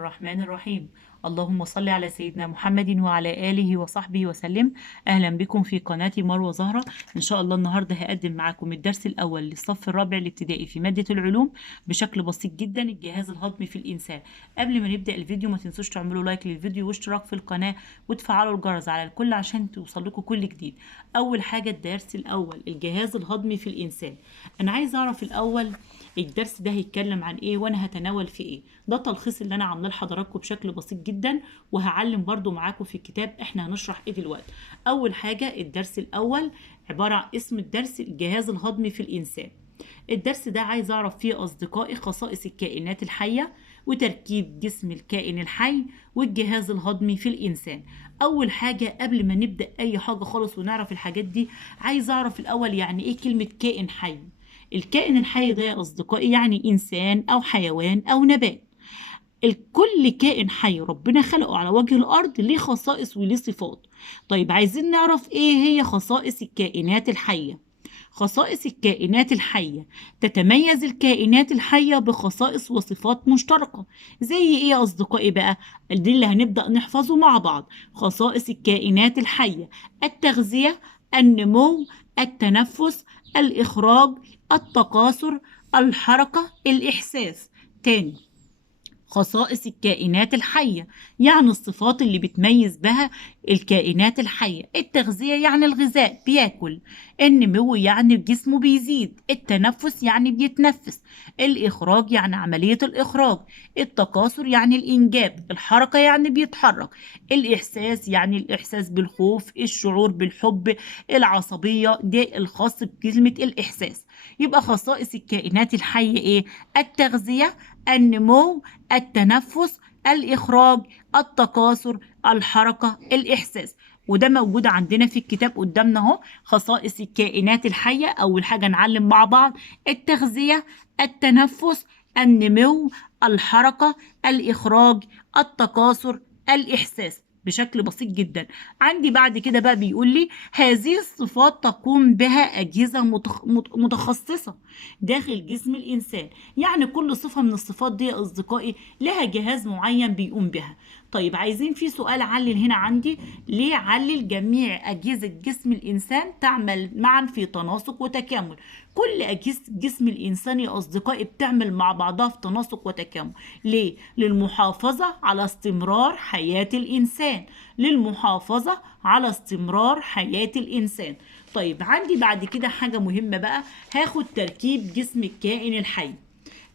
الرحمن الرحيم. اللهم صل على سيدنا محمد وعلى آله وصحبه وسلم. أهلا بكم في قناة مروة زهرة. إن شاء الله النهاردة هقدم معاكم الدرس الأول للصف الرابع الابتدائي في مادة العلوم بشكل بسيط جدا، الجهاز الهضمي في الإنسان. قبل ما نبدأ الفيديو ما تنسوش تعملوا لايك للفيديو واشتراك في القناة وتفعلوا الجرس على الكل عشان توصل لكم كل جديد. أول حاجة الدرس الأول الجهاز الهضمي في الإنسان. أنا عايز أعرف الأول الدرس ده هيتكلم عن ايه وانا هتناول في ايه. ده تلخيص اللي انا عاملاه لحضراتكم بشكل بسيط جدا، وهعلم برضو معاكم في الكتاب احنا هنشرح ايه دلوقتي. اول حاجة الدرس الاول عبارة عن اسم الدرس الجهاز الهضمي في الانسان. الدرس ده عايز اعرف فيه اصدقائي خصائص الكائنات الحية وتركيب جسم الكائن الحي والجهاز الهضمي في الانسان. اول حاجة قبل ما نبدأ اي حاجة خالص ونعرف الحاجات دي، عايز اعرف الاول يعني ايه كلمة كائن حي. الكائن الحي ده يا أصدقائي يعني إنسان أو حيوان أو نبات. الكل كائن حي ربنا خلقه على وجه الأرض ليه خصائص وليه صفات. طيب عايزين نعرف إيه هي خصائص الكائنات الحية. خصائص الكائنات الحية: تتميز الكائنات الحية بخصائص وصفات مشتركة. زي إيه يا أصدقائي بقى؟ دي اللي هنبدأ نحفظه مع بعض. خصائص الكائنات الحية: التغذية، النمو، التنفس، الإخراج، التكاثر، الحركة، الإحساس. تاني، خصائص الكائنات الحية يعني الصفات اللي بتميز بها الكائنات الحية. التغذية يعني الغذاء بياكل، النمو يعني جسمه بيزيد، التنفس يعني بيتنفس، الإخراج يعني عملية الإخراج، التكاثر يعني الإنجاب، الحركة يعني بيتحرك، الإحساس يعني الإحساس بالخوف، الشعور بالحب، العصبية. ده الخاص بكلمة الإحساس. يبقى خصائص الكائنات الحية إيه؟ التغذية، النمو، التنفس، الإخراج، التكاثر، الحركة، الإحساس. وده موجود عندنا في الكتاب قدامنا اهو. خصائص الكائنات الحية أول حاجة نعلم مع بعض: التغذية، التنفس، النمو، الحركة، الإخراج، التكاثر، الإحساس. بشكل بسيط جدا. عندي بعد كده بقى بيقول لي هذه الصفات تقوم بها أجهزة متخصصة داخل جسم الإنسان. يعني كل صفة من الصفات دي يا أصدقائي لها جهاز معين بيقوم بها. طيب عايزين في سؤال علل هنا عندي: ليه علل جميع أجهزة جسم الإنسان تعمل معا في تناسق وتكامل؟ كل أجهزة جسم الإنسان يا أصدقائي بتعمل مع بعضها في تناسق وتكامل. ليه؟ للمحافظة على استمرار حياة الإنسان. للمحافظة على استمرار حياة الإنسان. طيب عندي بعد كده حاجة مهمة بقى، هاخد تركيب جسم الكائن الحي.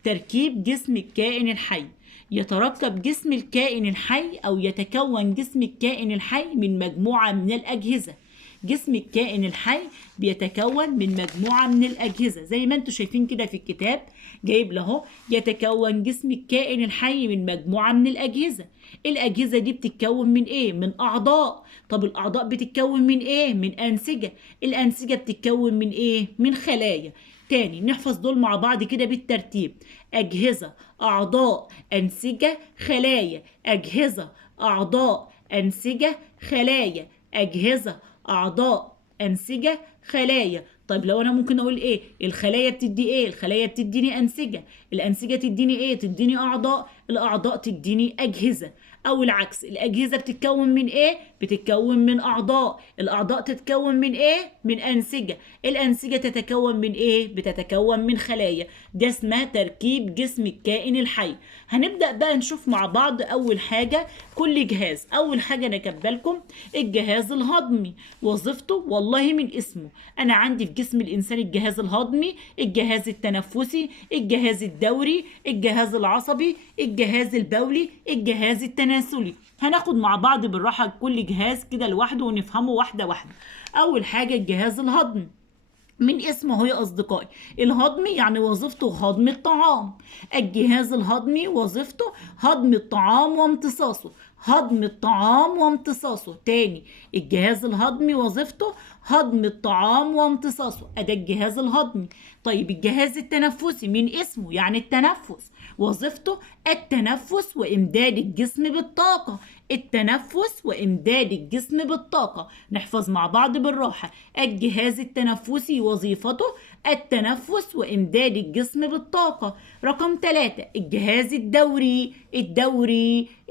تركيب جسم الكائن الحي: يتركب جسم الكائن الحي أو يتكون جسم الكائن الحي من مجموعة من الأجهزة. جسم الكائن الحي بيتكون من مجموعة من الأجهزة زي ما انتم شايفين كده في الكتاب جايب له. يتكون جسم الكائن الحي من مجموعة من الأجهزة. الأجهزة دي بتتكون من إيه؟ من أعضاء. طب الأعضاء بتتكون من إيه؟ من أنسجة. الأنسجة بتتكون من إيه؟ من خلايا. تاني نحفظ دول مع بعض كده بالترتيب: أجهزة، أعضاء، أنسجة، خلايا. أجهزة، أعضاء، أنسجة، خلايا. أجهزة، أعضاء، أنسجة، خلايا. طيب لو أنا ممكن أقول إيه؟ الخلايا بتدي إيه؟ الخلايا بتديني أنسجة. الأنسجة تديني إيه؟ تديني أعضاء. الأعضاء تديني أجهزة. أو العكس، الأجهزة بتتكون من إيه؟ بتتكون من أعضاء. الأعضاء تتكون من إيه؟ من أنسجة. الأنسجة تتكون من إيه؟ بتتكون من خلايا. ده اسمها تركيب جسم الكائن الحي. هنبدأ بقى نشوف مع بعض أول حاجة كل جهاز. أول حاجة أنا كاتبالكم الجهاز الهضمي. وظيفته والله من اسمه، أنا عندي في جسم الإنسان الجهاز الهضمي، الجهاز التنفسي، الجهاز الدوري، الجهاز العصبي، الجهاز البولي، الجهاز التناسلي. هناخد مع بعض بالراحة كل جهاز كده لوحده ونفهمه واحدة واحدة. أول حاجة الجهاز الهضمي من اسمه يا أصدقائي، الهضم يعني وظيفته هضم الطعام. الجهاز الهضمي وظيفته هضم الطعام وامتصاصه. هضم الطعام وامتصاصه. تاني، الجهاز الهضمي وظيفته هضم الطعام وامتصاصه. أده الجهاز الهضمي. طيب الجهاز التنفسي من اسمه يعني التنفس، وظيفته التنفس وإمداد الجسم بالطاقة. التنفس وإمداد الجسم بالطاقة. نحفظ مع بعض بالراحة. الجهاز التنفسي وظيفته التنفس وإمداد الجسم بالطاقة. رقم 3 الجهاز الدوري.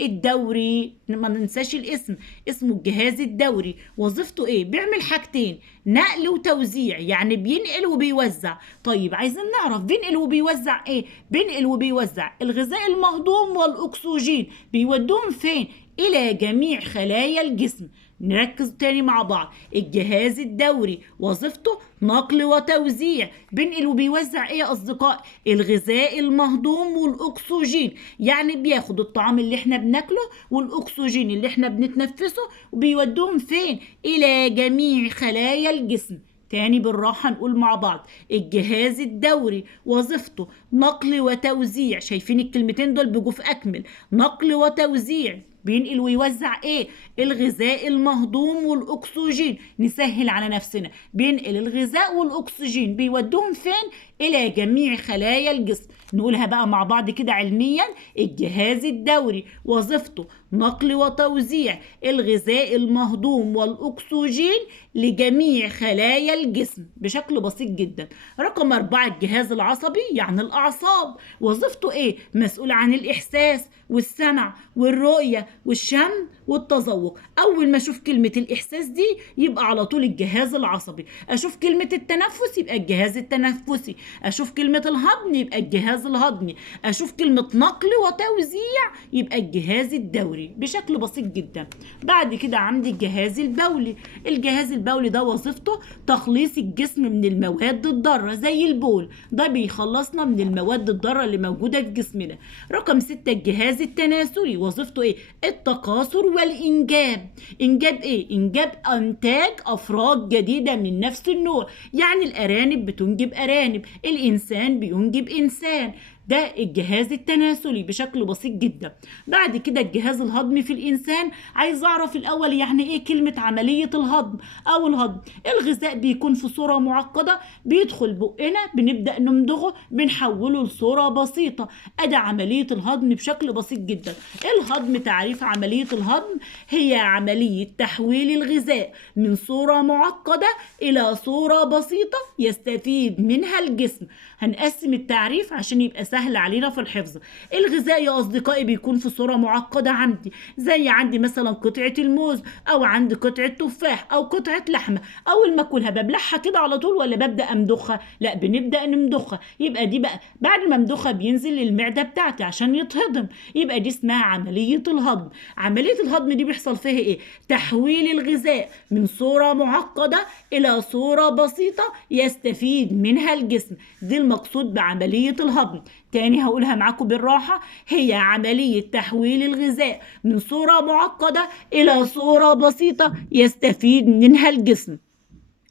الدوري ما ننساش الاسم، اسمه الجهاز الدوري. وظيفته ايه؟ بيعمل حاجتين، نقل وتوزيع، يعني بينقل وبيوزع. طيب عايزين نعرف بينقل وبيوزع ايه؟ بينقل وبيوزع الغذاء المهضوم والأكسجين. بيودوهم فين؟ إلى جميع خلايا الجسم. نركز تاني مع بعض. الجهاز الدوري وظيفته نقل وتوزيع. بينقل وبيوزع ايه يا اصدقاء؟ الغذاء المهضوم والاكسجين، يعني بياخد الطعام اللي احنا بناكله والاكسجين اللي احنا بنتنفسه وبيودوهم فين؟ الى جميع خلايا الجسم. تاني بالراحة نقول مع بعض. الجهاز الدوري وظيفته نقل وتوزيع. شايفين الكلمتين دول بيجوا في أكمل. نقل وتوزيع. بينقل ويوزع ايه؟ الغذاء المهضوم والاكسجين. نسهل على نفسنا، بينقل الغذاء والاكسجين، بيودوهم فين؟ الى جميع خلايا الجسم. نقولها بقى مع بعض كده علميا. الجهاز الدوري وظيفته نقل وتوزيع الغذاء المهضوم والاكسجين لجميع خلايا الجسم بشكل بسيط جدا. رقم 4 الجهاز العصبي، يعني الاعصاب. وظيفته ايه؟ مسؤول عن الاحساس والسمع والرؤية والشم والتذوق. أول ما أشوف كلمة الإحساس دي يبقى على طول الجهاز العصبي. أشوف كلمة التنفس يبقى الجهاز التنفسي. أشوف كلمة الهضم يبقى الجهاز الهضمي. أشوف كلمة نقل وتوزيع يبقى الجهاز الدوري بشكل بسيط جدا. بعد كده عندي الجهاز البولي. الجهاز البولي ده وظيفته تخليص الجسم من المواد الضارة زي البول. ده بيخلصنا من المواد الضارة اللي موجودة في جسمنا. رقم 6 الجهاز التناسلي. وظيفته ايه؟ التكاثر والإنجاب. إنجاب ايه؟ إنجاب إنتاج أفراد جديدة من نفس النوع. يعني الأرانب بتنجب أرانب، الإنسان بينجب إنسان. ده الجهاز التناسلي بشكل بسيط جدا. بعد كده الجهاز الهضمي في الإنسان. عايز أعرف الأول يعني إيه كلمة عملية الهضم أو الهضم. الغذاء بيكون في صورة معقدة، بيدخل بقنا، بنبدأ نمضغه، بنحوله لصورة بسيطة. أدي عملية الهضم بشكل بسيط جدا. الهضم، تعريف عملية الهضم هي عملية تحويل الغذاء من صورة معقدة إلى صورة بسيطة يستفيد منها الجسم. هنقسم التعريف عشان يبقى سهل علينا في الحفظ. الغذاء يا أصدقائي بيكون في صورة معقدة عندي مثلا قطعة الموز، أو عندي قطعة تفاح، أو قطعة لحمة. أول ما أكلها ببلعها كده على طول ولا ببدأ أمضخها؟ لا، بنبدأ نمضخها. يبقى دي بقى بعد ما أمضخها بينزل للمعدة بتاعتي عشان يتهضم. يبقى دي اسمها عملية الهضم. عملية الهضم دي بيحصل فيها إيه؟ تحويل الغذاء من صورة معقدة إلى صورة بسيطة يستفيد منها الجسم. دي المقصود بعملية الهضم. تاني هقولها معاكم بالراحة. هي عملية تحويل الغذاء من صورة معقدة إلى صورة بسيطة يستفيد منها الجسم.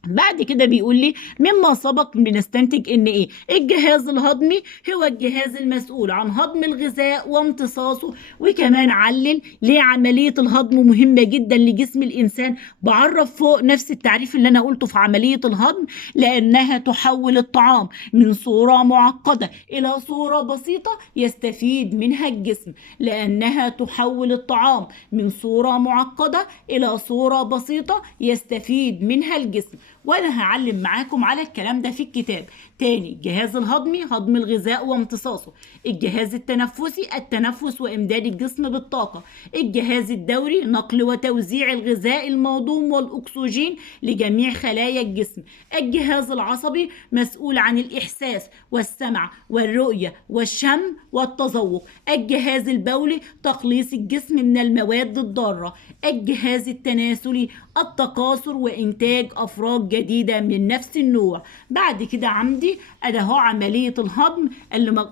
بعد كده بيقول لي مما سبق بنستنتج ان ايه؟ الجهاز الهضمي هو الجهاز المسؤول عن هضم الغذاء وامتصاصه. وكمان علل ليه عملية الهضم مهمة جدا لجسم الانسان. بعرف فوق نفس التعريف اللي انا قلته في عملية الهضم، لانها تحول الطعام من صورة معقدة الى صورة بسيطة يستفيد منها الجسم. لانها تحول الطعام من صورة معقدة الى صورة بسيطة يستفيد منها الجسم. وانا هعلم معاكم على الكلام ده في الكتاب. تاني، الجهاز الهضمي هضم الغذاء وامتصاصه. الجهاز التنفسي التنفس وامداد الجسم بالطاقة. الجهاز الدوري نقل وتوزيع الغذاء المهضوم والاكسجين لجميع خلايا الجسم. الجهاز العصبي مسؤول عن الاحساس والسمع والرؤية والشم والتذوق. الجهاز البولي تخليص الجسم من المواد الضارة. الجهاز التناسلي التكاثر وإنتاج أفراد جديدة من نفس النوع. بعد كده عندي أهو عملية الهضم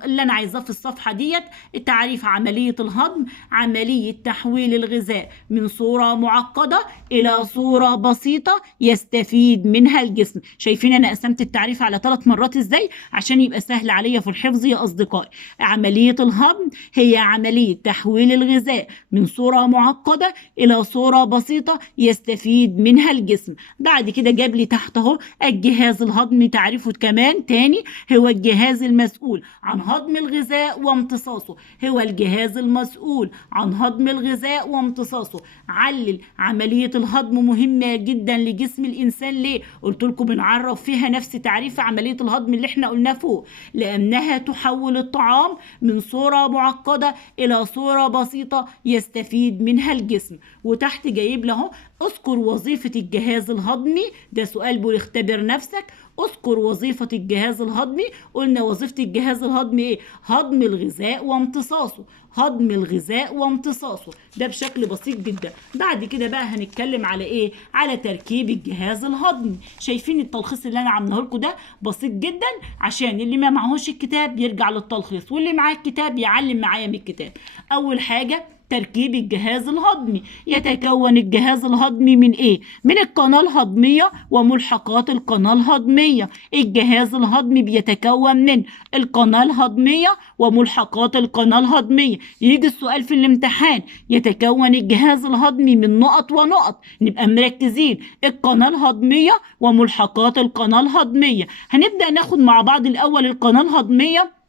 اللي أنا عايزاه في الصفحة ديت. التعريف عملية الهضم عملية تحويل الغذاء من صورة معقدة إلى صورة بسيطة يستفيد منها الجسم. شايفين أنا قسمت التعريف على 3 مرات إزاي عشان يبقى سهل عليا في الحفظ يا أصدقائي. عملية الهضم هي عملية تحويل الغذاء من صورة معقدة إلى صورة بسيطة يستفيد منها الجسم. بعد كده جاب لي تحت اهو الجهاز الهضمي تعريفه كمان تاني هو الجهاز المسؤول عن هضم الغذاء وامتصاصه، هو الجهاز المسؤول عن هضم الغذاء وامتصاصه. علل عملية الهضم مهمة جدا لجسم الإنسان. ليه؟ قلت لكم بنعرف فيها نفس تعريف عملية الهضم اللي احنا قلناه فوق، لأنها تحول الطعام من صورة معقدة إلى صورة بسيطة يستفيد منها الجسم. وتحت جايب له اذكر وظيفة الجهاز الهضمي، ده سؤال بيختبر نفسك. اذكر وظيفة الجهاز الهضمي. قلنا وظيفة الجهاز الهضمي ايه؟ هضم الغذاء وامتصاصه، هضم الغذاء وامتصاصه، ده بشكل بسيط جدا. بعد كده بقى هنتكلم على ايه؟ على تركيب الجهاز الهضمي. شايفين التلخيص اللي انا عامله لكم ده بسيط جدا، عشان اللي ما معهوش الكتاب يرجع للتلخيص، واللي معاه الكتاب يعلم معايا من الكتاب. اول حاجة تركيب الجهاز الهضمي. يتكون الجهاز الهضمي من ايه؟ من القناة الهضمية وملحقات القناة الهضمية. الجهاز الهضمي بيتكون من القناة الهضمية وملحقات القناة الهضمية. يجي السؤال في الامتحان يتكون الجهاز الهضمي من نقط ونقط، نبقى مركزين. القناة الهضمية وملحقات القناة الهضمية. هنبدأ ناخد مع بعض الأول القناة الهضمية،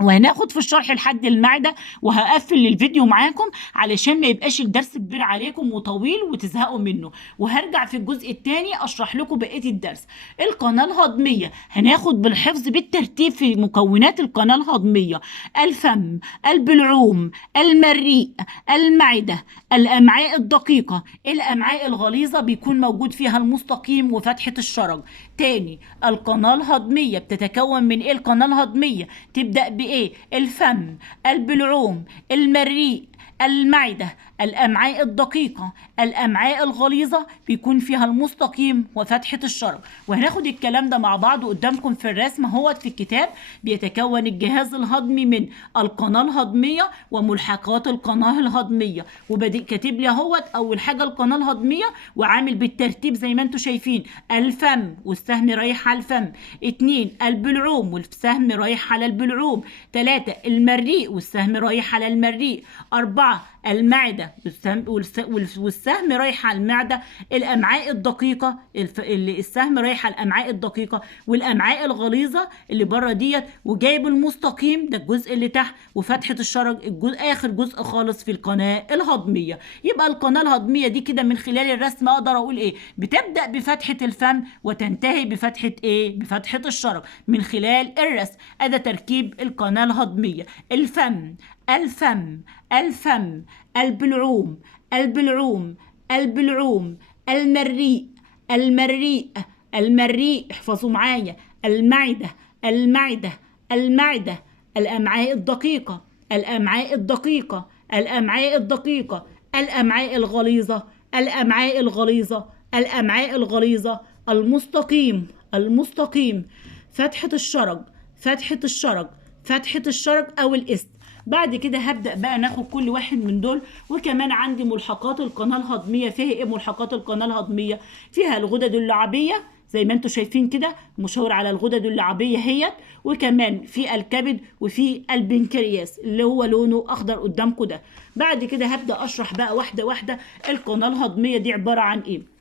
وهناخد في الشرح لحد المعدة، وهقفل الفيديو معاكم علشان ما يبقاش الدرس كبير عليكم وطويل وتزهقوا منه، وهرجع في الجزء الثاني اشرح لكم بقية الدرس. القناة الهضمية هناخد بالحفظ بالترتيب في مكونات القناة الهضمية: الفم، البلعوم، المريء، المعدة، الأمعاء الدقيقة. الأمعاء الغليظة بيكون موجود فيها المستقيم وفتحة الشرج. تاني، القناة الهضمية بتتكون من ايه؟ القناة الهضمية تبدأ بإيه؟ الفم، البلعوم، المريء، المعدة، الأمعاء الدقيقة، الأمعاء الغليظة بيكون فيها المستقيم وفتحة الشرج. وهناخد الكلام ده مع بعض قدامكم في الرسم اهوت في الكتاب. بيتكون الجهاز الهضمي من القناة الهضمية وملحقات القناة الهضمية. وبدي كاتب لي اهوت أول حاجة القناة الهضمية، وعامل بالترتيب زي ما انتم شايفين: الفم والسهم رايح على الفم، 2 البلعوم والسهم رايح على البلعوم، 3 المريء والسهم رايح على المريء، 4 المعدة والسهم رايح على المعدة، الأمعاء الدقيقة السهم رايح على الأمعاء الدقيقة، والأمعاء الغليظة اللي بره ديت، وجايب المستقيم ده الجزء اللي تحت، وفتحة الشرج آخر جزء خالص في القناة الهضمية. يبقى القناة الهضمية دي كده من خلال الرسم أقدر أقول إيه؟ بتبدأ بفتحة الفم وتنتهي بفتحة إيه؟ بفتحة الشرج من خلال الرسم. أدا تركيب القناة الهضمية: الفم، الفم، الفم، البلعوم، البلعوم، البلعوم، المريء، المريء، المريء، احفظوا معايا: المعدة، المعدة، المعدة، الأمعاء الدقيقة، الأمعاء الدقيقة، الأمعاء الدقيقة، الأمعاء الغليظة، الأمعاء الغليظة، الأمعاء الغليظة، المستقيم، المستقيم، فتحة الشرج، فتحة الشرج، فتحة الشرج أو الإست. بعد كده هبدأ بقى ناخد كل واحد من دول. وكمان عندي ملحقات القناة الهضمية. فيها ايه ملحقات القناة الهضمية؟ فيها الغدد اللعابية زي ما انتم شايفين كده، مشاور على الغدد اللعابية هي، وكمان في الكبد وفي البنكرياس اللي هو لونه اخضر قدامكم ده. بعد كده هبدأ اشرح بقى واحدة واحدة القناة الهضمية دي عبارة عن ايه.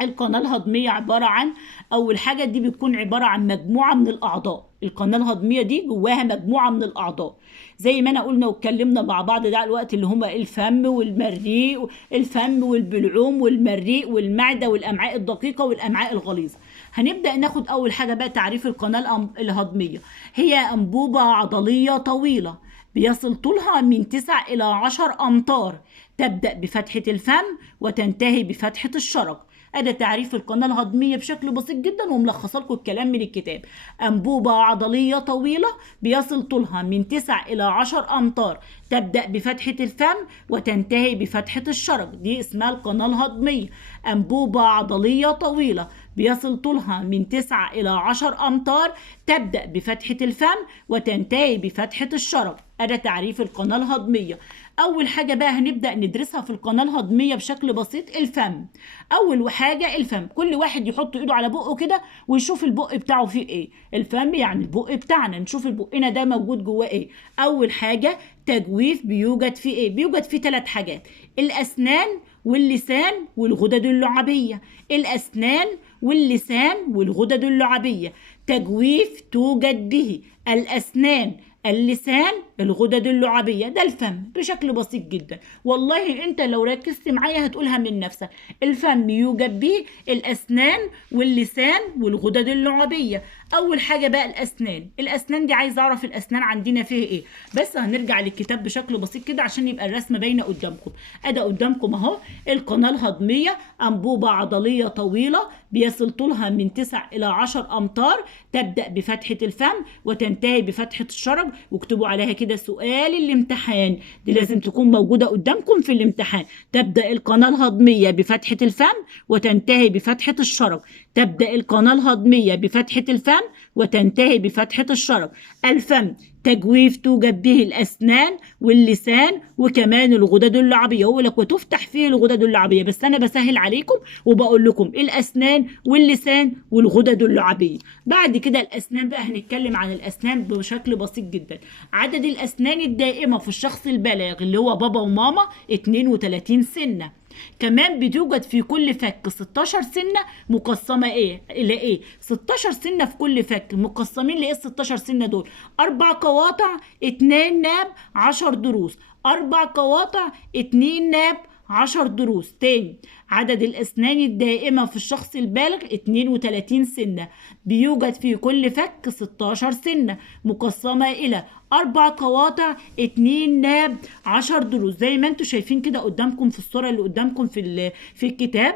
القناة الهضمية عبارة عن أول حاجة دي بتكون عبارة عن مجموعة من الأعضاء. القناة الهضمية دي جواها مجموعة من الأعضاء زي ما أنا قلنا واتكلمنا مع بعض ده الوقت، اللي هما الفم والمريء، الفم والبلعوم والمريء والمعدة والأمعاء الدقيقة والأمعاء الغليظة. هنبدأ ناخد أول حاجة بقى تعريف القناة الهضمية: هي أنبوبة عضلية طويلة بيصل طولها من 9 إلى 10 أمتار، تبدأ بفتحة الفم وتنتهي بفتحة الشرج. ده تعريف القناة الهضمية بشكل بسيط جدا، وملخصه لكم الكلام من الكتاب: أنبوبة عضلية طويلة بيصل طولها من 9 إلى 10 أمتار، تبدأ بفتحة الفم وتنتهي بفتحة الشرج، دي اسمها القناة الهضمية. أنبوبة عضلية طويلة بيصل طولها من 9 إلى 10 أمتار، تبدأ بفتحة الفم وتنتهي بفتحة الشرج. ده تعريف القناة الهضمية. أول حاجة بقى هنبدأ ندرسها في القناة الهضمية بشكل بسيط الفم. أول حاجة الفم، كل واحد يحط إيده على بقه كده ويشوف البق بتاعه فيه إيه. الفم يعني البق بتاعنا، نشوف البقنا ده موجود جواه إيه. أول حاجة تجويف بيوجد فيه إيه؟ بيوجد فيه 3 حاجات: الأسنان واللسان والغدد اللعابية. الأسنان واللسان والغدد اللعابية. تجويف توجد به الأسنان، اللسان، الغدد اللعابية، ده الفم بشكل بسيط جدا. والله انت لو ركزت معايا هتقولها من نفسك. الفم يوجد به الأسنان واللسان والغدد اللعابية. أول حاجة بقى الأسنان. الأسنان دي عايز أعرف الأسنان عندنا فيها إيه، بس هنرجع للكتاب بشكل بسيط كده عشان يبقى الرسمة باينة قدامكم. أدا قدامكم أهو القناة الهضمية، أنبوبة عضلية طويلة بيصل طولها من 9 إلى 10 أمتار، تبدأ بفتحة الفم وتنتهي بفتحة الشرج. واكتبوا عليها كده سؤال الامتحان، دي لازم تكون موجودة قدامكم في الامتحان. تبدأ القناة الهضمية بفتحة الفم وتنتهي بفتحة الشرج. تبدأ القناة الهضمية بفتحة الفم وتنتهي بفتحة الشرج. الفم تجويف توجد به الأسنان واللسان وكمان الغدد اللعابية. يقول لك وتفتح فيه الغدد اللعابية، بس أنا بسهل عليكم وبقول لكم الأسنان واللسان والغدد اللعابية. بعد كده الأسنان بقى هنتكلم عن الأسنان بشكل بسيط جدا. عدد الأسنان الدائمة في الشخص البالغ اللي هو بابا وماما 32 سنة. كمان بتوجد في كل فك 16 سنة مقسمة إلى إيه؟ 16 سنة في كل فك مقسمين لإيه 16 سنة دول؟ 4 قواطع، 2 ناب، 10 ضروس. 4 قواطع، 2 ناب، 10 ضروس. تاني، عدد الأسنان الدائمة في الشخص البالغ 32 سنة. بيوجد في كل فك 16 سنة مقسمة إلى 4 قواطع، 2 ناب، 10 ضروس. زي ما انتم شايفين كده قدامكم في الصورة اللي قدامكم في الكتاب.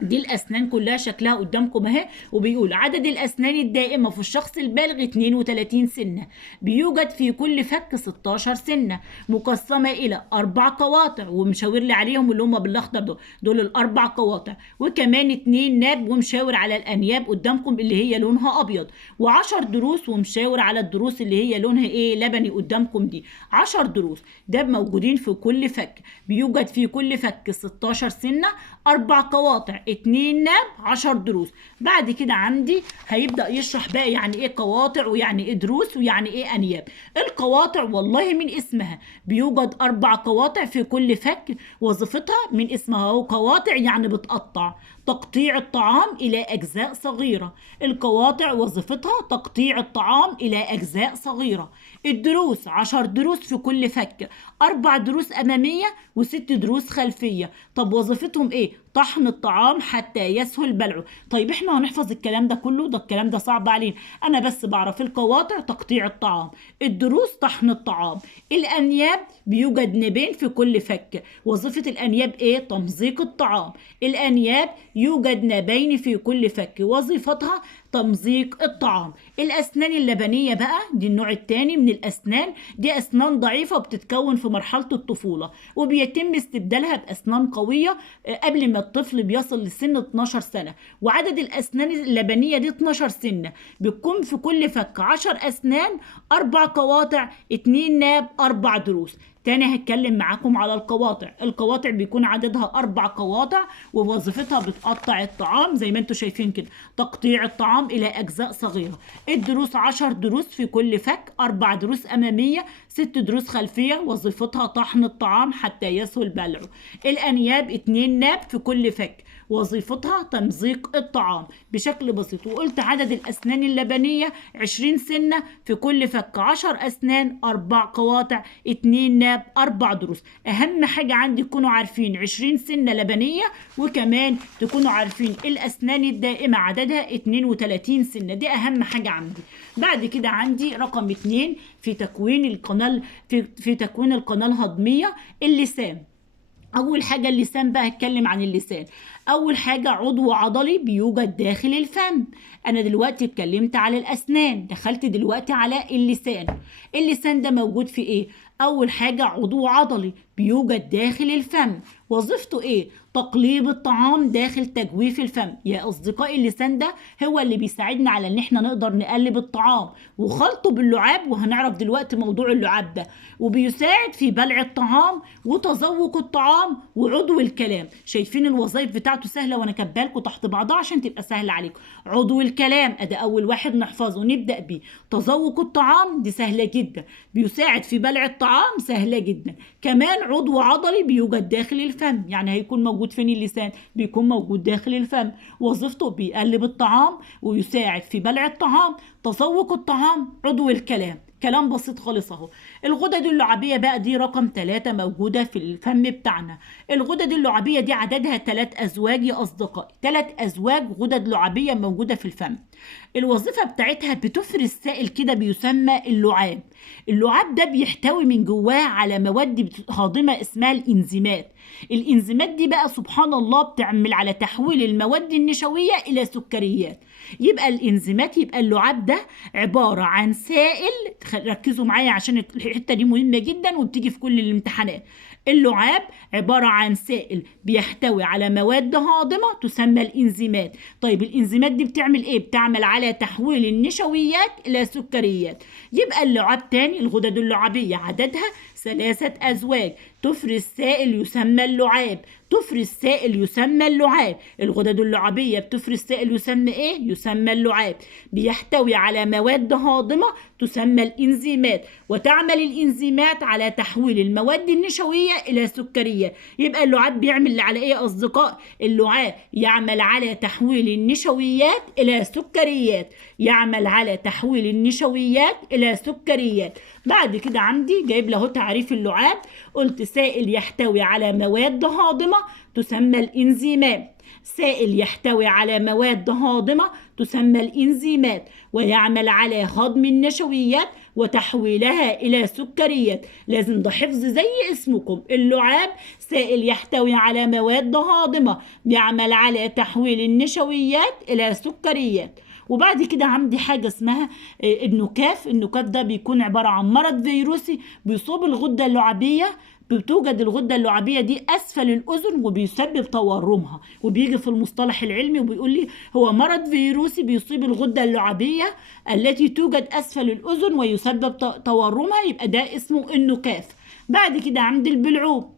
دي الأسنان كلها شكلها قدامكم اهي. وبيقول عدد الأسنان الدائمة في الشخص البالغ 32 سنة. بيوجد في كل فك 16 سنة مقسمة إلى 4 قواطع، ومشاور لي عليهم اللي هم بالأخضر دول الأربع قواطع، وكمان 2 ناب، ومشاور على الأنياب قدامكم اللي هي لونها أبيض، و10 ضروس، ومشاور على الضروس اللي هي لونها إيه لبني قدامكم دي. 10 ضروس ده موجودين في كل فك. بيوجد في كل فك 16 سنة، 4 قواطع، 2 ناب، 10 ضروس. بعد كده عندي هيبدأ يشرح بقى يعني ايه قواطع ويعني ايه ضروس ويعني ايه انياب. القواطع والله من اسمها بيوجد 4 قواطع في كل فك، وظيفتها من اسمها هو قواطع يعني بتقطع، تقطيع الطعام إلى أجزاء صغيرة. القواطع وظيفتها تقطيع الطعام إلى أجزاء صغيرة. الضروس 10 ضروس في كل فك، 4 ضروس أمامية و6 ضروس خلفية. طب وظيفتهم إيه؟ طحن الطعام حتى يسهل بلعه. طيب احنا هنحفظ الكلام ده كله؟ ده الكلام ده صعب علينا. انا بس بعرف القواطع تقطيع الطعام، الضروس طحن الطعام. الانياب بيوجد نابين في كل فك، وظيفة الانياب ايه؟ تمزيق الطعام. الانياب يوجد نابين في كل فك، وظيفتها تمزيق الطعام. الأسنان اللبنية بقى دي النوع الثاني من الأسنان، دي أسنان ضعيفة بتتكون في مرحلة الطفولة، وبيتم استبدالها بأسنان قوية قبل ما الطفل بيصل لسن 12 سنة. وعدد الأسنان اللبنية دي 12 سنة. بتكون في كل فك 10 أسنان، 4 قواطع، 2 ناب، 4 ضروس. تاني هتكلم معاكم على القواطع. القواطع بيكون عددها 4 قواطع، ووظيفتها بتقطع الطعام زي ما انتم شايفين كده، تقطيع الطعام إلى أجزاء صغيرة. الضروس 10 ضروس في كل فك، 4 ضروس أمامية، 6 ضروس خلفية، وظيفتها طحن الطعام حتى يسهل بلعه. الأنياب 2 ناب في كل فك، وظيفتها تمزيق الطعام بشكل بسيط. وقلت عدد الأسنان اللبنية 20 سنة في كل فك، 10 أسنان، 4 قواطع، 2 ناب، 4 ضروس. أهم حاجة عندي تكونوا عارفين 20 سنة لبنية، وكمان تكونوا عارفين الأسنان الدائمة عددها 32 سنة. دي أهم حاجة عندي. بعد كده عندي رقم 2 في تكوين القناة، في تكوين القناة الهضمية، اللسان. أول حاجة اللسان بقى، هتكلم عن اللسان. أول حاجة عضو عضلي بيوجد داخل الفم. أنا دلوقتي اتكلمت على الأسنان، دخلت دلوقتي على اللسان. اللسان ده موجود في إيه؟ أول حاجة عضو عضلي بيوجد داخل الفم. وظيفته إيه؟ تقليب الطعام داخل تجويف الفم. يا أصدقائي اللسان ده هو اللي بيساعدنا على إن إحنا نقدر نقلب الطعام وخلطه باللعاب، وهنعرف دلوقتي موضوع اللعاب ده. وبيساعد في بلع الطعام وتذوق الطعام وعضو الكلام. شايفين الوظائف بتاعته سهلة، وأنا كاتبالكوا تحت بعضها عشان تبقى سهلة عليكم. عضو الكلام أده أول واحد نحفظه نبدأ بيه. تذوق الطعام دي سهلة جدا، بيساعد في بلع الطعام الطعام سهلة جدا. كمان عضو عضلي بيوجد داخل الفم، يعني هيكون موجود فين اللسان؟ بيكون موجود داخل الفم. وظيفته بيقلب الطعام ويساعد في بلع الطعام. تذوق الطعام. عضو الكلام. كلام بسيط خالص اهو. الغدد اللعابية بقى دي رقم 3 موجودة في الفم بتاعنا. الغدد اللعابية دي عددها 3 أزواج يا أصدقائي، 3 أزواج غدد لعابية موجودة في الفم. الوظيفة بتاعتها بتفرز سائل كده بيسمى اللعاب. اللعاب ده بيحتوي من جواه على مواد هاضمة اسمها الإنزيمات. الإنزيمات دي بقى سبحان الله بتعمل على تحويل المواد النشوية إلى سكريات. يبقى الإنزيمات، يبقى اللعاب ده عبارة عن سائل. ركزوا معايا عشان الحتة دي مهمة جدا وبتيجي في كل الامتحانات. اللعاب عبارة عن سائل بيحتوي على مواد هاضمة تسمى الإنزيمات. طيب الإنزيمات دي بتعمل إيه؟ بتعمل على تحويل النشويات إلى سكريات. يبقى اللعاب تاني، الغدد اللعابية عددها 3 أزواج، تفرز سائل يسمى اللعاب. تفرز سائل يسمى اللعاب. الغدد اللعابية بتفرز سائل يسمى إيه؟ يسمى اللعاب. بيحتوي على مواد هاضمة تسمى الإنزيمات، وتعمل الإنزيمات على تحويل المواد النشوية إلى سكريات. يبقى اللعاب بيعمل على إيه يا أصدقاء؟ اللعاب يعمل على تحويل النشويات إلى سكريات. يعمل على تحويل النشويات إلى سكريات. بعد كده عندي جايب له تعريف اللعاب. قلت سائل يحتوي على مواد هاضمة تسمى الإنزيمات. سائل يحتوي على مواد هاضمة تسمى الإنزيمات، ويعمل على هضم النشويات وتحويلها إلى سكريات. لازم ده حفظ زي اسمكم. اللعاب سائل يحتوي على مواد هاضمة يعمل على تحويل النشويات إلى سكريات. وبعد كده عندي حاجة اسمها النكاف. النكاف ده بيكون عبارة عن مرض فيروسي بيصيب الغدة اللعابية. بتوجد الغدة اللعابية دي أسفل الأذن وبيسبب تورمها، وبيجي في المصطلح العلمي وبيقول لي هو مرض فيروسي بيصيب الغدة اللعابية التي توجد أسفل الأذن ويسبب تورمها، يبقى ده اسمه النكاف. بعد كده عند البلعوم.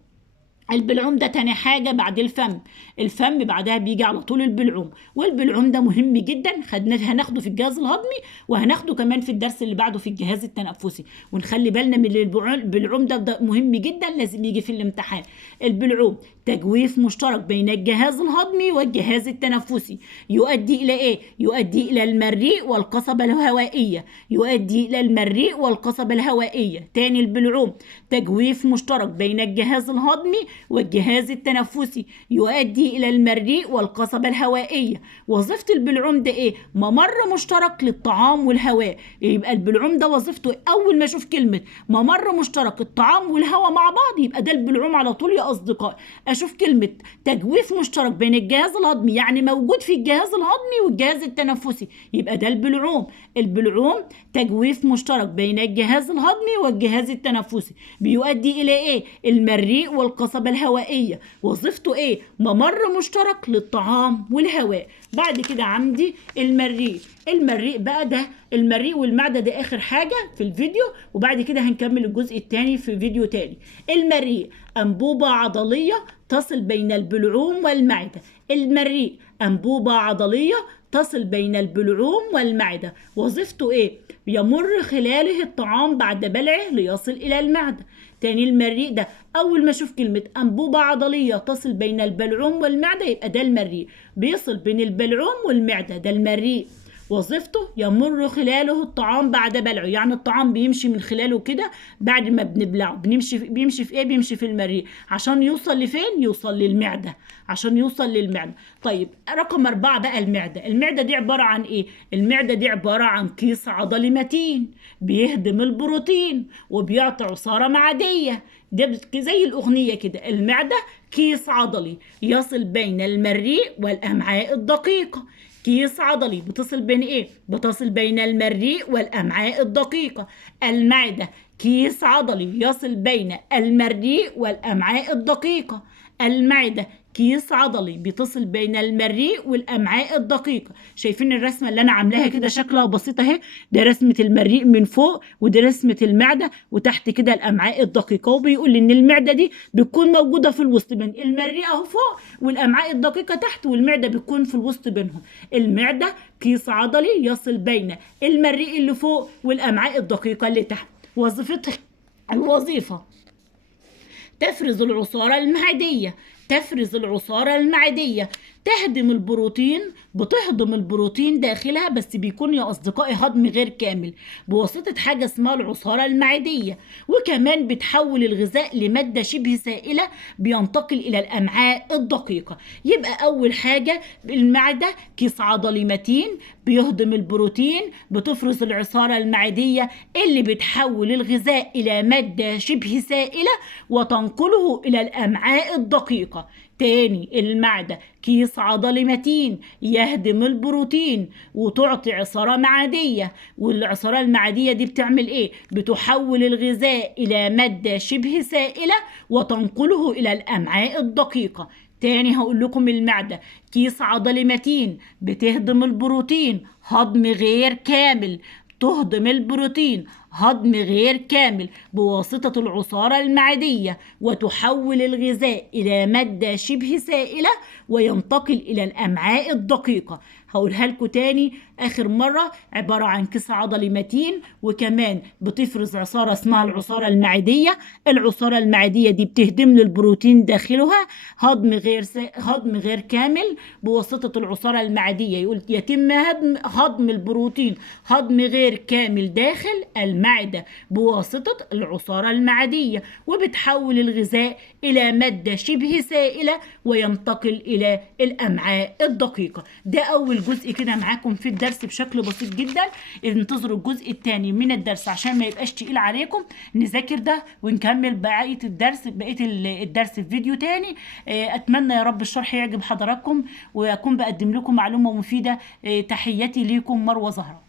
البلعوم ده تاني حاجة بعد الفم. الفم بعدها بيجي على طول البلعوم، والبلعوم ده مهم جدا. هناخده في الجهاز الهضمي، وهناخده كمان في الدرس اللي بعده في الجهاز التنفسي. ونخلي بالنا من البلعوم ده مهم جدا، لازم يجي في الامتحان. البلعوم تجويف مشترك بين الجهاز الهضمي والجهاز التنفسي. يؤدي إلى إيه؟ يؤدي إلى المريء والقصبة الهوائية. يؤدي إلى المريء والقصبة الهوائية. تاني البلعوم تجويف مشترك بين الجهاز الهضمي والجهاز التنفسي، يؤدي إلى المريء والقصبة الهوائية. وظيفة البلعوم ده إيه؟ ممر مشترك للطعام والهواء. يبقى البلعوم ده وظيفته أول ما أشوف كلمة ممر مشترك الطعام والهواء مع بعض يبقى ده البلعوم على طول يا أصدقاء. أشوف كلمة تجويف مشترك بين الجهاز الهضمي، يعني موجود في الجهاز الهضمي والجهاز التنفسي، يبقى ده البلعوم. البلعوم تجويف مشترك بين الجهاز الهضمي والجهاز التنفسي، بيؤدي إلى إيه؟ المريء والقصبة الهوائية. وظيفته إيه؟ ممر مشترك للطعام والهواء. بعد كده عندي المريء. المريء بقى ده، المريء والمعدة ده آخر حاجة في الفيديو، وبعد كده هنكمل الجزء الثاني في فيديو تاني. المريء أنبوبة عضلية تصل بين البلعوم والمعدة. المريء أنبوبة عضلية تصل بين البلعوم والمعدة. وظيفته إيه؟ يمر خلاله الطعام بعد بلعه ليصل إلى المعدة. تاني المريء ده أول ما أشوف كلمة أنبوبة عضلية تصل بين البلعوم والمعدة يبقى ده المريء. بيصل بين البلعوم والمعدة، ده المريء. وظيفته يمر خلاله الطعام بعد بلعه، يعني الطعام بيمشي من خلاله كده بعد ما بنبلعه. بيمشي في ايه؟ بيمشي في المريء عشان يوصل لفين؟ يوصل للمعدة، عشان يوصل للمعدة. طيب رقم 4 بقى المعدة. المعدة دي عبارة عن ايه؟ المعدة دي عبارة عن كيس عضلي متين بيهضم البروتين وبيعطي عصارة معدية. ده زي الأغنية كده. المعدة كيس عضلي يصل بين المريء والأمعاء الدقيقة. كيس عضلي بتصل بين ايه؟ بتصل بين المريء والأمعاء الدقيقة. المعدة كيس عضلي يصل بين المريء والأمعاء الدقيقة. المعدة كيس عضلي بيتصل بين المريء والأمعاء الدقيقة. شايفين الرسمة اللي أنا عاملاها كده شكلها بسيطة اهي؟ ده رسمة المريء من فوق، ودي رسمة المعدة، وتحت كده الأمعاء الدقيقة. وبيقول إن المعدة دي بتكون موجودة في الوسط بين المريء أهو فوق والأمعاء الدقيقة تحت، والمعدة بتكون في الوسط بينهم. المعدة كيس عضلي يصل بين المريء اللي فوق والأمعاء الدقيقة اللي تحت. وظيفتها الوظيفة: تفرز العصارة المعدية. تفرز العصارة المعدية، تهضم البروتين، بتهضم البروتين داخلها، بس بيكون يا أصدقائي هضم غير كامل بواسطة حاجة اسمها العصارة المعدية. وكمان بتحول الغذاء لمادة شبه سائلة بينتقل إلى الأمعاء الدقيقة. يبقى أول حاجة المعدة كيس عضلي متين بيهضم البروتين، بتفرز العصارة المعدية اللي بتحول الغذاء إلى مادة شبه سائلة وتنقله إلى الأمعاء الدقيقة. تاني، المعدة كيس عضلي متين يهدم البروتين وتعطي عصارة معدية، والعصارة المعدية دي بتعمل ايه؟ بتحول الغذاء إلى مادة شبه سائلة وتنقله إلى الأمعاء الدقيقة. تاني هقول لكم، المعدة كيس عضلي متين بتهضم البروتين هضم غير كامل، تهضم البروتين هضم غير كامل بواسطة العصارة المعدية وتحول الغذاء إلى مادة شبه سائلة وينتقل إلى الأمعاء الدقيقة. هقولها لكم تاني آخر مرة، عبارة عن كيس عضلي متين وكمان بتفرز عصارة اسمها العصارة المعدية. العصارة المعدية دي بتهدم له البروتين داخلها هضم غير كامل بواسطة العصارة المعدية. يقول يتم هضم البروتين هضم غير كامل داخل المعدة بواسطة العصارة المعدية، وبتحول الغذاء إلى مادة شبه سائلة وينتقل إلى الأمعاء الدقيقة. ده أول جزء كده معاكم في الدرس بشكل بسيط جدا. انتظروا الجزء الثاني من الدرس عشان ما يبقاش تقيل عليكم. نذاكر ده ونكمل بقية الدرس في فيديو تاني. أتمنى يا رب الشرح يعجب حضراتكم وأكون بقدم لكم معلومة مفيدة. تحياتي ليكم، مروة زهرة.